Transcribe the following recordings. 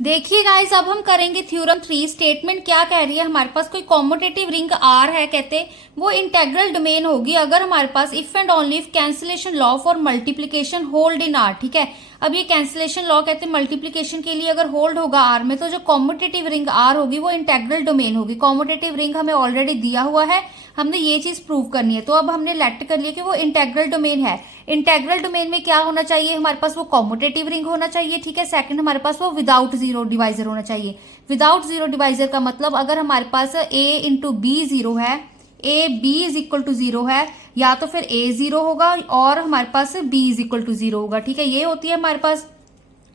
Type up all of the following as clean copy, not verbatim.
देखिए गाइस, अब हम करेंगे थ्योरम 3। स्टेटमेंट क्या कह रही है, हमारे पास कोई कॉम्यूटेटिव रिंग आर है, कहते वो इंटेग्रल डोमेन होगी अगर हमारे पास if and only if cancellation law for multiplication hold in R. ठीक है, अब ये कैंसिलेशन लॉ कहते हैं मल्टीप्लीकेशन के लिए अगर होल्ड होगा आर में, तो जो कॉम्यूटेटिव रिंग आर होगी वो इंटेग्रल डोमेन होगी। कॉम्यूटेटिव रिंग हमें ऑलरेडी दिया हुआ है, हमने ये चीज प्रूव करनी है। तो अब हमने लेट कर लिया कि वो इंटेग्रल डोमेन है। इंटेग्रल डोमेन में क्या होना चाहिए, हमारे पास वो कॉम्यूटेटिव रिंग होना चाहिए। ठीक है, सेकंड हमारे पास वो विदाउट जीरो डिवाइजर होना चाहिए। विदाउट जीरो डिवाइजर का मतलब अगर हमारे पास ए इंटू बी जीरो है, A B is equal to zero है, या तो फिर ए जीरो होगा और हमारे पास B is equal to zero होगा। ठीक है, ये होती है हमारे पास।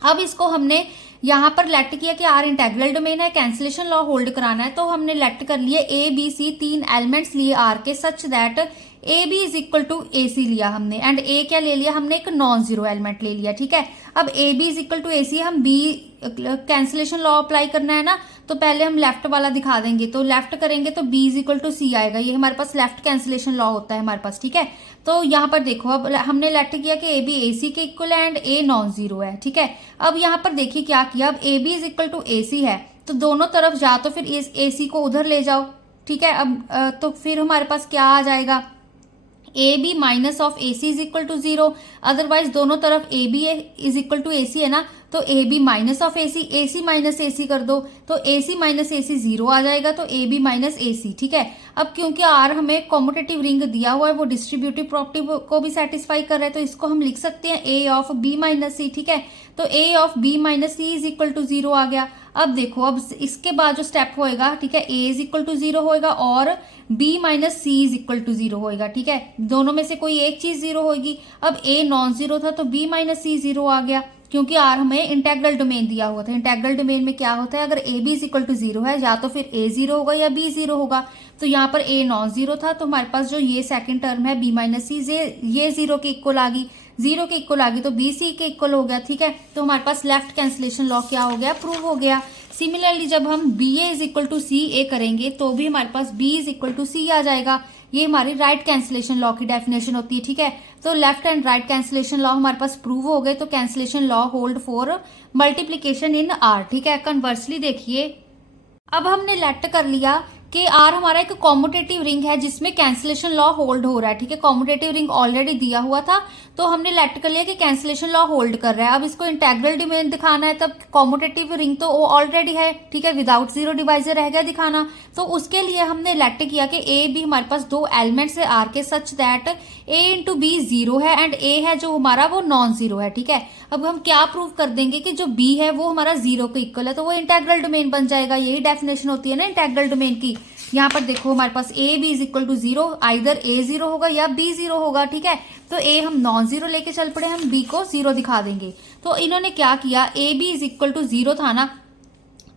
अब इसको हमने यहां पर लेट किया कि आर इंटेग्रल डोमेन है, कैंसिलेशन लॉ होल्ड कराना है, तो हमने लेट कर लिए ए बी सी, तीन एलिमेंट्स लिए आर के, such that A B is equal to A C लिया हमने, एंड ए क्या ले लिया हमने, एक नॉन जीरो एलिमेंट ले लिया। ठीक है, अब A B is equal to A C, हम बी कैंसिलेशन लॉ अप्लाई करना है ना, तो पहले हम लेफ्ट वाला दिखा देंगे। तो लेफ्ट करेंगे तो बी इज इक्वल टू सी आएगा, ये हमारे पास लेफ्ट कैंसिलेशन लॉ होता है हमारे पास। ठीक है, तो यहाँ पर देखो, अब हमने लेट किया कि ए बी ए सी के equal and a non zero है। ठीक है, अब यहाँ पर देखिए क्या किया, अब A B is equal to A C है, तो दोनों तरफ जा तो फिर ए सी को उधर ले जाओ। ठीक है, अब तो फिर हमारे पास क्या आ जाएगा, A B minus of A C is equal to zero. Otherwise दोनों तरफ A B is equal to A C है ना, तो A B minus of A C minus A C कर दो, तो ए C minus A C zero आ जाएगा, तो ए बी माइनस ए सी। ठीक है, अब क्योंकि आर हमें कॉम्यूटेटिव रिंग दिया हुआ है, वो डिस्ट्रीब्यूटिव प्रॉपर्टी को भी सेटिस्फाई कर रहा है, तो इसको हम लिख सकते हैं A of B minus C. ठीक है, तो A of B minus C is equal to zero आ गया। अब देखो, अब इसके बाद जो स्टेप होएगा, ठीक है, A is equal to zero होएगा और B minus C is equal to zero होएगा। ठीक है, दोनों में से कोई एक चीज जीरो होगी। अब ए नॉन जीरो था तो बी माइनस सी जीरो आ गया, क्योंकि आर हमें इंटेग्रल डोमेन दिया हुआ था। इंटेग्रल डोमेन में क्या होता है, अगर A B is equal to zero है, या तो फिर ए जीरो होगा या बी जीरो होगा। तो यहाँ पर ए नॉन जीरो था, तो हमारे पास जो ये सेकंड टर्म है बी माइनस सी, ये जीरो के इक्वल आ गई, जीरो के इक्वल आ गई, तो बी सी के इक्वल हो गया। ठीक है, तो हमारे पास लेफ्ट कैंसिलेशन लॉ क्या हो गया, प्रूव हो गया। सिमिलरली जब हम B A is equal to C A करेंगे, तो भी हमारे पास B is equal to C आ जाएगा। ये हमारी राइट कैंसिलेशन लॉ की डेफिनेशन होती है। ठीक है, तो left and right cancellation law हमारे पास प्रूव हो गए, तो cancellation law hold for multiplication in R. ठीक है, कन्वर्सली देखिए, अब हमने लेट कर लिया कि आर हमारा एक कॉम्यूटेटिव रिंग है जिसमें कैंसिलेशन लॉ होल्ड हो रहा है। ठीक है, कॉम्यूटेटिव रिंग ऑलरेडी दिया हुआ था, तो हमने लेट कर लिया कि कैंसिलेशन लॉ होल्ड कर रहा है। अब इसको इंटेग्रल डोमेन दिखाना है, तब कॉम्यूटेटिव रिंग तो वो ऑलरेडी है। ठीक है, विदाउट जीरो डिवाइजर रह गया दिखाना, तो उसके लिए हमने लेट किया कि ए बी हमारे पास दो एलिमेंट्स है आर के, such that A into B zero है एंड ए है जो हमारा वो नॉन जीरो है। ठीक है, अब हम क्या प्रूव कर देंगे कि जो बी है वो हमारा जीरो के इक्वल है, तो वो इंटेग्रल डोमेन बन जाएगा। यही डेफिनेशन होती है ना इंटेग्रल डोमेन की। यहाँ पर देखो, हमारे पास A B is equal to zero, either A zero होगा या बी जीरो होगा। ठीक है, तो ए हम नॉन जीरो लेके चल पड़े, हम बी को जीरो दिखा देंगे। तो इन्होंने क्या किया, A B is equal to zero था ना,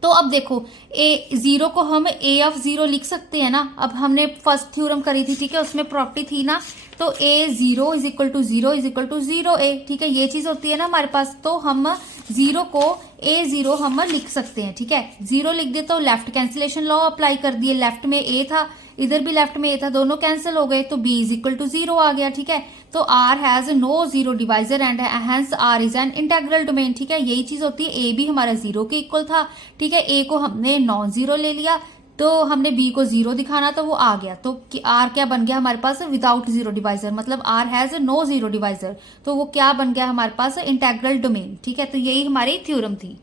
तो अब देखो ए जीरो को हम ए ऑफ जीरो लिख सकते हैं ना। अब हमने फर्स्ट थ्योरम करी थी, ठीक है, उसमें प्रॉपर्टी थी ना, तो A zero is equal to zero is equal to zero A. ठीक है, ये चीज होती है ना हमारे पास, तो हम जीरो को ए जीरो हम लिख सकते हैं। ठीक है, जीरो लिख दे तो लेफ्ट कैंसिलेशन लॉ अप्लाई कर दिए, लेफ्ट में ए था, इधर भी लेफ्ट में ए था, दोनों कैंसिल हो गए, तो B is equal to zero आ गया। ठीक है, तो R has no zero divisor and hence R is an integral domain. ठीक है, यही चीज होती है, ए भी हमारा जीरो के इक्वल था। ठीक है, ए को हमने नॉन जीरो ले लिया, तो हमने बी को जीरो दिखाना, तो वो आ गया। तो आर क्या बन गया हमारे पास, विदाउट जीरो डिवाइजर, मतलब R has no zero divisor, तो वो क्या बन गया हमारे पास, इंटेग्रल डोमेन। ठीक है, तो यही हमारी थ्योरम थी।